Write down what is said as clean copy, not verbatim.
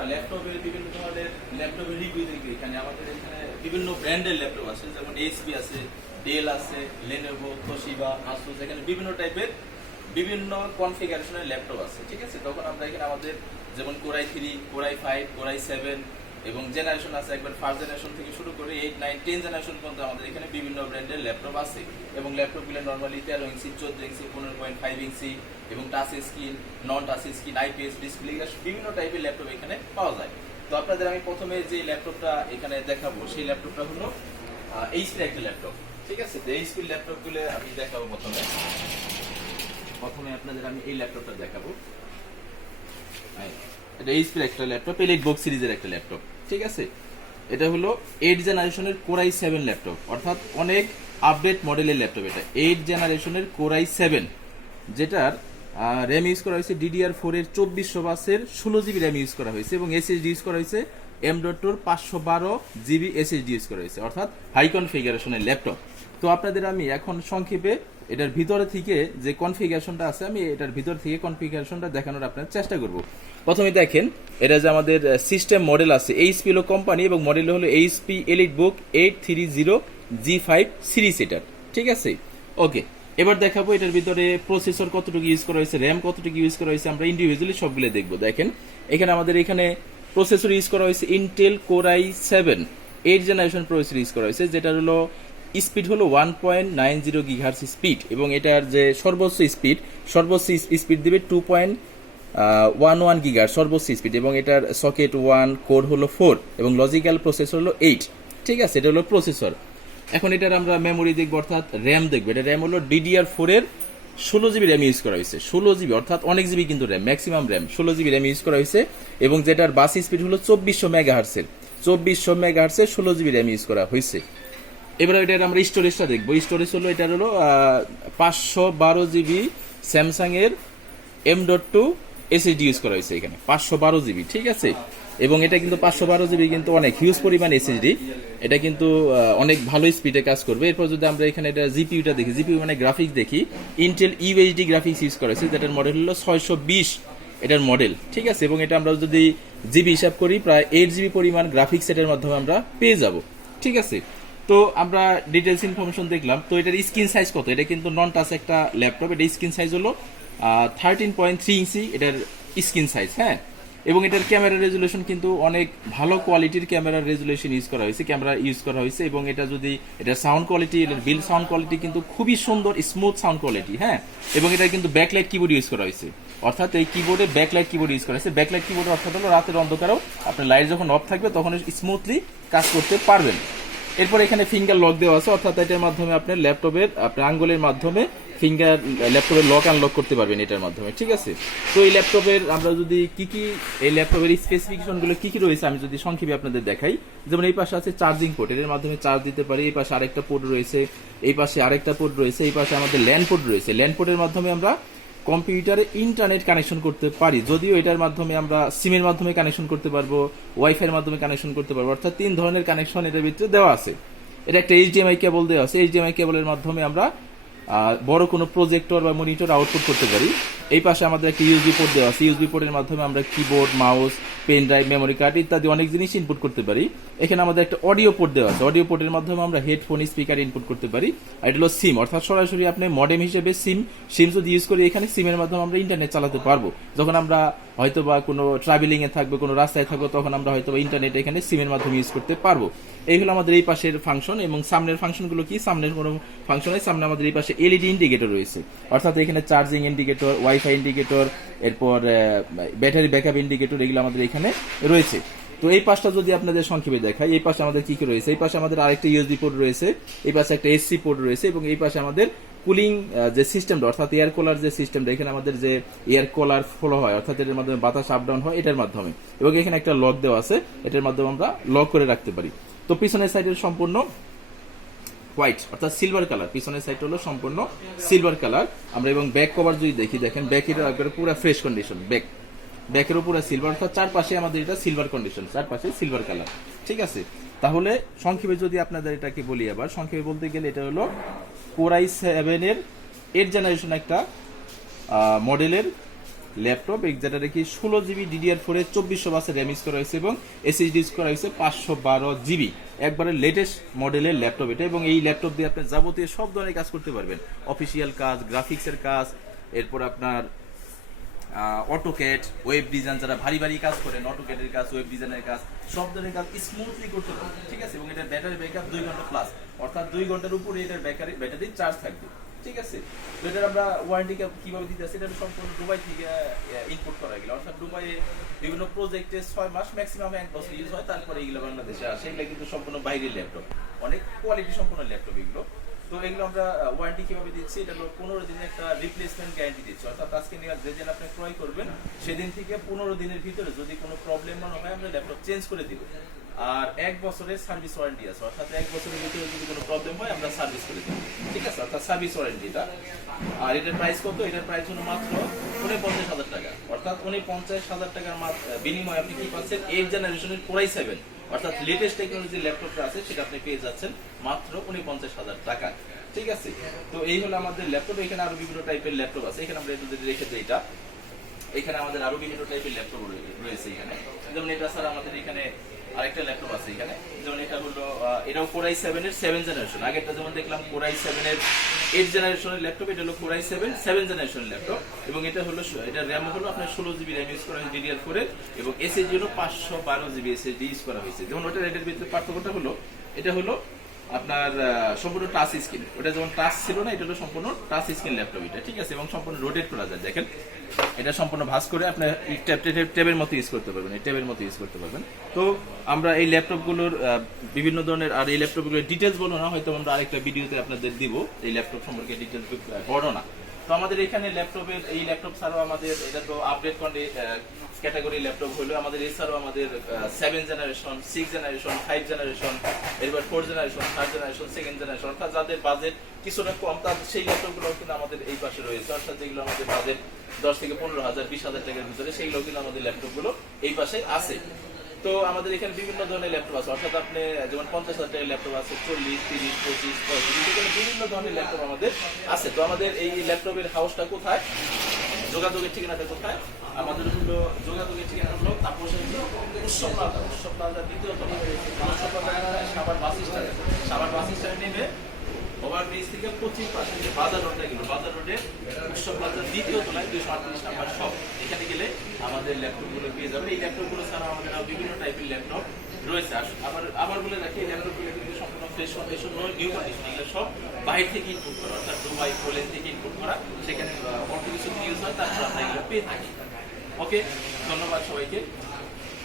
আমরা ল্যাপটপের বিভিন্ন ধরনের ল্যাপটপের রিভিউ দেখি। এখানে আমাদের এখানে বিভিন্ন ব্র্যান্ডের ল্যাপটপ আছে, যেমন এইচপি আছে, ডেল আছে, লেনোভো, তোশিবা, আসুস, এখানে বিভিন্ন টাইপের বিভিন্ন কনফিগারেশনের ল্যাপটপ আছে। ঠিক আছে, তখন আমরা এখানে আমাদের যেমন কোরাই 3, কোরাই 5, কোরাই 7 এবং জেনারেশন আছে, একবার ফার্স্ট জেনারেশন থেকে শুরু করে 8, 9, 10 জেনারেশন পর্যন্ত আমাদের এখানে বিভিন্ন ব্র্যান্ডের ল্যাপটপ আছে। এবং ল্যাপটপগুলো নর্মালি 13 ইঞ্চি, 14 ইঞ্চি, 15.5 ইঞ্চি এবং টাচ স্ক্রিন, নন টাচ স্ক্রিন, আইপিএস ডিসপ্লে, বিভিন্ন টাইপের ল্যাপটপ এখানে পাওয়া যায়। তো আপনাদের আমি প্রথমে যে ল্যাপটপটা এখানে দেখাবো সেই ল্যাপটপটা হলো এইচপির একটা ল্যাপটপ। ঠিক আছে, তো এইচপির ল্যাপটপগুলো আমি দেখাবো। প্রথমে আপনাদের আমি এই ল্যাপটপটা দেখাবো। এটা এইচপির একটা ল্যাপটপ, EliteBook সিরিজের একটা ল্যাপটপ। ঠিক আছে, এটা হলো 8 জেনারেশনের কোরাই 7 ল্যাপটপ, অর্থাৎ অনেক আপডেট মডেলের ল্যাপটপ। এটা 8 জেনারেশনের কোরাই 7, যেটার র্যাম ইউজ করা হয়েছে DDR4 এর 2400 বাসের 16 জিবি র্যাম ইউজ করা হয়েছে এবং এসএসডি ইউজ করা হয়েছে M.2 512 জিবি এসএসডি ইউজ করা হয়েছে, অর্থাৎ হাই কনফিগারেশনের ল্যাপটপ। তো আপনাদের আমি এখন সংক্ষেপে এটার ভিতরে থেকে যে কনফিগারেশনটা আছে, আমি এটার ভিতর থেকে কনফিগারেশনটা দেখানোর আপনার চেষ্টা করব। প্রথমে দেখেন, এটা যে আমাদের সিস্টেম মডেল আছে, HP হলো কোম্পানি এবং মডেল হলো HP EliteBook 830G5 সিরিজ এটার। ঠিক আছে, ওকে। এবার দেখাবো এটার ভিতরে প্রসেসর কতটুকু ইউজ করা হয়েছে, র্যাম কতটুকু ইউজ করা হয়েছে, আমরা ইন্ডিভিজুয়ালি সবগুলো দেখবো। দেখেন, এখানে আমাদের এখানে প্রসেসর ইউজ করা হয়েছে Intel core i 7 8 generation processor use করা হয়েছে, যেটা হলো স্পিড হলো 1.90 গিগাহার্টজ স্পিড এবং এটার যে সর্বোচ্চ স্পিড দিবে 2.11 গিগাহার্টজ সর্বোচ্চ স্পিড এবং এটার সকেট 1, কোর হলো 4 এবং লজিক্যাল প্রসেসর হলো 8। ঠিক আছে, এটা হলো প্রসেসর। এখন এটার আমরা মেমোরি দেখবো, অর্থাৎ র্যাম দেখবো। এটা র্যাম হলো DDR4 এর 16 জিবি র্যাম ইউজ করা হয়েছে, 16 জিবি, অর্থাৎ অনেক জিবি কিন্তু RAM, maximum RAM 16 GB RAM use করা হয়েছে এবং যেটার বাস স্পিড হলো 2400 মেগাহার্টজের 16 জিবি র্যাম ইউজ করা হয়েছে। এবার এটার আমরা স্টোরেজটা দেখবো। স্টোরেজ হলো এটার হলো 512 জিবি স্যামসাং এর M.2 এসএসডি ইউজ করা হয়েছে এখানে 512 জিবি। ঠিক আছে, এবং এটা কিন্তু 512 জিবি কিন্তু অনেক হিউজ পরিমাণ এসএসডি, এটা কিন্তু অনেক ভালো স্পিডে কাজ করবে। এরপর যদি আমরা এখানে এটা জিপিইউটা দেখি, জিপিইউ মানে গ্রাফিক্স দেখি, ইন্টেল ইউএইচডি গ্রাফিক্স ইউজ করা হয়েছে, যেটার মডেল হলো 620 এটার মডেল। ঠিক আছে, এবং এটা আমরা যদি জিবি হিসাব করি প্রায় 8 জিবি পরিমাণ গ্রাফিক্স এটার মাধ্যমে আমরা পেয়ে যাব। ঠিক আছে, তো আমরা ডিটেলস ইনফরমেশন দেখলাম। তো এটার স্ক্রিন সাইজ কত, এটা কিন্তু নন টাচ একটা ল্যাপটপ, এটা স্ক্রিন সাইজ হলো 13.3 ইঞ্চি এটার স্ক্রিন সাইজ। হ্যাঁ, এবং এটার ক্যামেরা রেজুলেশন কিন্তু অনেক ভালো কোয়ালিটির ক্যামেরার রেজুলেশন ইউজ করা হয়েছে, ক্যামেরা ইউজ করা হয়েছে। এবং এটা যদি এটার সাউন্ড কোয়ালিটি, এটার বিল্ড সাউন্ড কোয়ালিটি কিন্তু খুবই সুন্দর, স্মুথ সাউন্ড কোয়ালিটি। হ্যাঁ, এবং এটা কিন্তু ব্যাকলাইট কিবোর্ড ইউজ করা হয়েছে, অর্থাৎ এই কিবোর্ডে ব্যাকলাইট কিবোর্ড ইউজ করা হয়েছে। ব্যাকলাইট কিবোর্ডের অর্থাৎ হলো রাতের অন্ধকারেও আপনার লাইট যখন অফ থাকবে তখন স্মুথলি কাজ করতে পারবেন। এরপর এখানে ফিঙ্গার লক দেওয়া আছে, অর্থাৎ এটার মাধ্যমে আপনার ল্যাপটপের আপনার আঙ্গুলের মাধ্যমে ল্যাপটপের লক আনলক করতে পারবেন এটার মাধ্যমে। ঠিক আছে, তো এই ল্যাপটপের আমরা যদি এই ল্যাপটপের স্পেসিফিকেশনগুলো কি রয়েছে আমি যদি সংক্ষেপে আপনাদের দেখাই। যেমন এই পাশে আছে চার্জিং পোর্ট, এর মাধ্যমে চার্জ দিতে পারি। এই পাশে আরেকটা পোর্ট রয়েছে, এই পাশে আরেকটা পোর্ট রয়েছে, এই পাশে আমাদের ল্যান্ড পোর্ট রয়েছে। ল্যান্ড পোর্টের মাধ্যমে আমরা কম্পিউটারে ইন্টারনেট কানেকশন করতে পারি, যদিও এটার মাধ্যমে আমরা সিমের মাধ্যমে কানেকশন করতে পারবো, ওয়াইফাই এর মাধ্যমে কানেকশন করতে পারবো, অর্থাৎ 3 ধরনের কানেকশন এটার ভিতরে দেওয়া আছে। এটা একটা HDMI কেবল দেওয়া আছে, HDMI কেবলের মাধ্যমে আমরা বড় কোনো প্রজেক্টর বা মনিটর আউটপুট করতে পারি। এই পাশে আমাদের একটা ইউএসবি পোর্ট দেওয়া আছে, ইউএসবি পোর্টের মাধ্যমে আমরা keyboard, mouse, pen drive, memory card ইত্যাদি অনেক জিনিস ইনপুট করতে পারি। এখানে আমাদের একটা অডিও পোর্ট দেওয়া আছে, অডিও পোর্টের মাধ্যমে আমরা হেডফোন, স্পিকার ইনপুট করতে পারি। আর এটা হলো সিম, অর্থাৎ সরাসরি আপনি মডেম হিসেবে সিম যদি ইউজ করি, এখানে সিমের মাধ্যমে আমরা ইন্টারনেট চালাতে পারবো। যখন আমরা হয়তো বা কোনো ট্রাভেলিং এ থাকবো, কোনো রাস্তায় থাকবো, তখন আমরা হয়তো বা ইন্টারনেট এখানে সিমের মাধ্যমে ইউজ করতে পারবো। এই হলো আমাদের এই পাশের ফাংশন। এবং সামনের ফাংশনগুলো কি, সামনের কোনো ফাংশন হয়, সামনে আমাদের এই পাশে এলইডি ইন্ডিকেটর রয়েছে, অর্থাৎ এখানে চার্জিং ইন্ডিকেটর, ওয়াইফাই ইন্ডিকেটর, এরপর ব্যাটারি ব্যাকআপ ইন্ডিকেটর, এগুলো আমাদের এখানে রয়েছে। তো এই পাশটা যদি আপনাদের সংক্ষেপে দেখাই, এই পাশে আমাদের কি রয়েছে, এই পাশে আমাদের আরেকটা ইউএসবি পোর্ট রয়েছে, এই পাশে একটা এসসি পোর্ট রয়েছে এবং এই পাশে আমাদের কুলিং যে সিস্টেমটা, অর্থাৎ এয়ার কুলার যে সিস্টেমটা, এখানে আমাদের যে এয়ার কুলার ফ্লো হয়, অর্থাৎ এটার মাধ্যমে বাতাস আপ ডাউন হয় এটার মাধ্যমে। এবং এখানে একটা লক দেওয়া আছে, এটার মাধ্যমে আমরা লক করে রাখতে পারি। তো পিছনের সাইডের সম্পূর্ণ হোয়াইট, অর্থাৎ সিলভার কালার, পিছনের সাইড হলো সম্পূর্ণ সিলভার কালার। আমরা এবং ব্যাক কভার যদি দেখি, দেখেন ব্যাকের একবারে পুরো ফ্রেশ কন্ডিশন, ব্যাকেরও পুরো সিলভার, অর্থাৎ চারপাশে আমাদের এটা সিলভার কন্ডিশন, চারপাশে সিলভার কালার। ঠিক আছে, তাহলে সংক্ষেপে যদি আপনাদের এটাকে বলি, আবার সংক্ষেপে বলতে গেলে এটা হলো কোরাই 7 এর 8 জেনারেশন একটা মডেলের ল্যাপটপ, যেটা দেখি 16GB DDR4 এ 2400 বাসের র্যাম ইউজ করা হয়েছে এবং SSD ইউজ করা হয়েছে 512GB। একবারে লেটেস্ট মডেলের ল্যাপটপ এটা, এবং এই ল্যাপটপ দিয়ে আপনি যাবতীয় সব ধরনের কাজ করতে পারবেন, অফিসিয়াল কাজ, গ্রাফিক্সের কাজ, এরপর আপনার অটোক্যাড, ওয়েব ডিজাইন, যারা ভারী ভারী কাজ করেন, অটোক্যাডের কাজ, ওয়েব ডিজাইনের কাজ, সব ধরনের কাজ স্মুথলি করতে পারবেন, ঠিক আছে। এবং এটার ব্যাটারি ব্যাকআপ 2 ঘন্টা প্লাস, অর্থাৎ 2 ঘন্টার উপরে এটার ব্যাটারি চার্জ থাকবে, ঠিক আছে। তো এটার আমরা ওয়ারেন্টি কিভাবে দিতে আসি, এটা সম্পূর্ণ দুবাই থেকে ইনপুট করা গেল, অর্থাৎ দুবাইয়ে বিভিন্ন প্রজেক্টে 6 মাস ম্যাক্সিমাম 1 বছর ইউজ হয়, তারপরে এগুলো বাংলাদেশে আসে। এগুলো কিন্তু সম্পূর্ণ বাইরের ল্যাপটপ, অনেক কোয়ালিটি সম্পূর্ণ ল্যাপটপ এগুলো। তো এগুলো আমরা ওয়ারেন্টি কিভাবে দিচ্ছি, এটা হলো 15 দিনের একটা রিপ্লেসমেন্ট গ্যারান্টি দিচ্ছি, অর্থাৎ আজকে যেদিন আপনি ক্রয় করবেন সেদিন থেকে 15 দিনের ভিতরে যদি কোনো প্রবলেম মনে হয় আমরা ল্যাপটপ চেঞ্জ করে দিব। আর 1 বছরের সার্ভিস ওয়ারেন্টি আছে, অর্থাৎ 1 বছরের ভিতরে যদি কোনো প্রবলেম হয় আমরা সার্ভিস করে দিব, ঠিক আছে, অর্থাৎ সার্ভিস ওয়ারেন্টিটা। আর এটার প্রাইস কত, এটার প্রাইস হলো মাত্র 49,000 টাকা, অর্থাৎ 49,000 টাকার বিনিময়ে আপনি কি পাচ্ছেন, 8 জেনারেশনের Core i7, অর্থাৎ লেটেস্ট টেকনোলজির ল্যাপটপটা আছে সেটা আপনি পেয়ে যাচ্ছেন মাত্র 49,000 টাকা, ঠিক আছে। তো এই হলো আমাদের ল্যাপটপ। এখানে আরো বিভিন্ন টাইপের ল্যাপটপ আছে, এখানে আমরা যদি রেখে দিই এটা, এখানে আমাদের আরো বিভিন্ন টাইপের ল্যাপটপ রয়েছে এখানে। যেমন এটা স্যার আমাদের এখানে আরেকটা ল্যাপটপ আছে এখানে, যেমন এটা হলো এটাও Core i7 এর 7 জেনারেশন। আগেরটা যেমন দেখলাম Core i7 এর 8 জেনারেশনের ল্যাপটপ, এটা হলো Core i7 7 জেনারেশনের ল্যাপটপ, এবং এটা হলো এটা র্যাম হলো আপনার 16GB র্যাম ইউজ করা হয়েছে DDR4 এর, এবং SSD হলো 512GB SSD ইউজ করা হয়েছে। যেমন ওটার এটার ভিতরে পার্থক্যটা হলো, এটা হলো আপনার সম্পূর্ণ টাচ স্ক্রিন, ওটা যেমন টাচ ছিল না, এটা হলো সম্পূর্ণ টাচ স্ক্রিন ল্যাপটপ এটা, ঠিক আছে, এবং সম্পূর্ণ রোটেট করা যায়। দেখেন এটা সম্পূর্ণ ভাঁজ করে আপনি ট্যাবের মতো ইউজ করতে পারবেন, এই ট্যাবের মতো ইউজ করতে পারবেন। তো আমরা এই ল্যাপটপগুলোর বিভিন্ন ধরনের, আর এই ল্যাপটপগুলোর ডিটেলস বলো না, হয়তো আমরা আরেকটা ভিডিওতে আপনাদের দিব এই ল্যাপটপ সম্পর্কে ডিটেলস বর্ণনা। তো আমাদের এখানে ল্যাপটপের এই ল্যাপটপ ছাড়াও আমাদের এটা তো আপডেট ক্যাটাগরি ল্যাপটপ হলো আমাদের, এছাড়াও আমাদের 7 জেনারেশন, 6 জেনারেশন, 5 জেনারেশন, এরপর 4 generation, 3rd generation, 2nd generation, অর্থাৎ যাদের বাজেট কিছুটা কম তাদের সেই ল্যাপটপগুলো কিন্তু আমাদের এই পাশে রয়েছে, অর্থাৎ যেগুলো আমাদের বাজেট 10 থেকে 15,000, 20,000 টাকার ভিতরে, সেইগুলো কিন্তু আমাদের ল্যাপটপগুলো এই পাশে আছে। তো আমাদের এখানে বিভিন্ন ধরনের ল্যাপটপ আছে, অর্থাৎ আপনি যেমন 50,000 টাকার ল্যাপটপ আছে, 40, 30, 25, 35, বিভিন্ন ধরনের ল্যাপটপ আমাদের আছে। তো আমাদের এই ল্যাপটপের হাউসটা কোথায়, যোগাযোগের ঠিকানাটা কোথায়, আমাদের হলো যোগাযোগের ঠিকানা হলো তাপস IT উৎসব প্লাজা দ্বিতীয় তলায়, উৎসব plaza Savar bus stand, Savar bus stand নেমে ওভারব্রিজ থেকে 25 পাশে যে বাজার রোডটা গেল, বাজার রোডে উৎসব প্লাজার দ্বিতীয় তলায় 238 নাম্বার শপ, এখানে গেলে আমাদের ল্যাপটপগুলো পেয়ে যাবে। এই ল্যাপটপগুলো ছাড়া আমাদের আরো বিভিন্ন টাইপের ল্যাপটপ রয়েছে। আবার বলে রাখি এই ল্যাপটপগুলো কিন্তু সম্পূর্ণ ফ্রেশ কন্ডিশন, নিউ কন্ডিশন, এগুলো সব বাইরে থেকে ইনপুট করা, অর্থাৎ দুবাই, পোল্যান্ড থেকে ইনপুট করা, সেখানে অল্প কিছু ইউজ হয়, তারপর আমরা এগুলো পেয়ে থাকি। ওকে, ধন্যবাদ সবাইকে।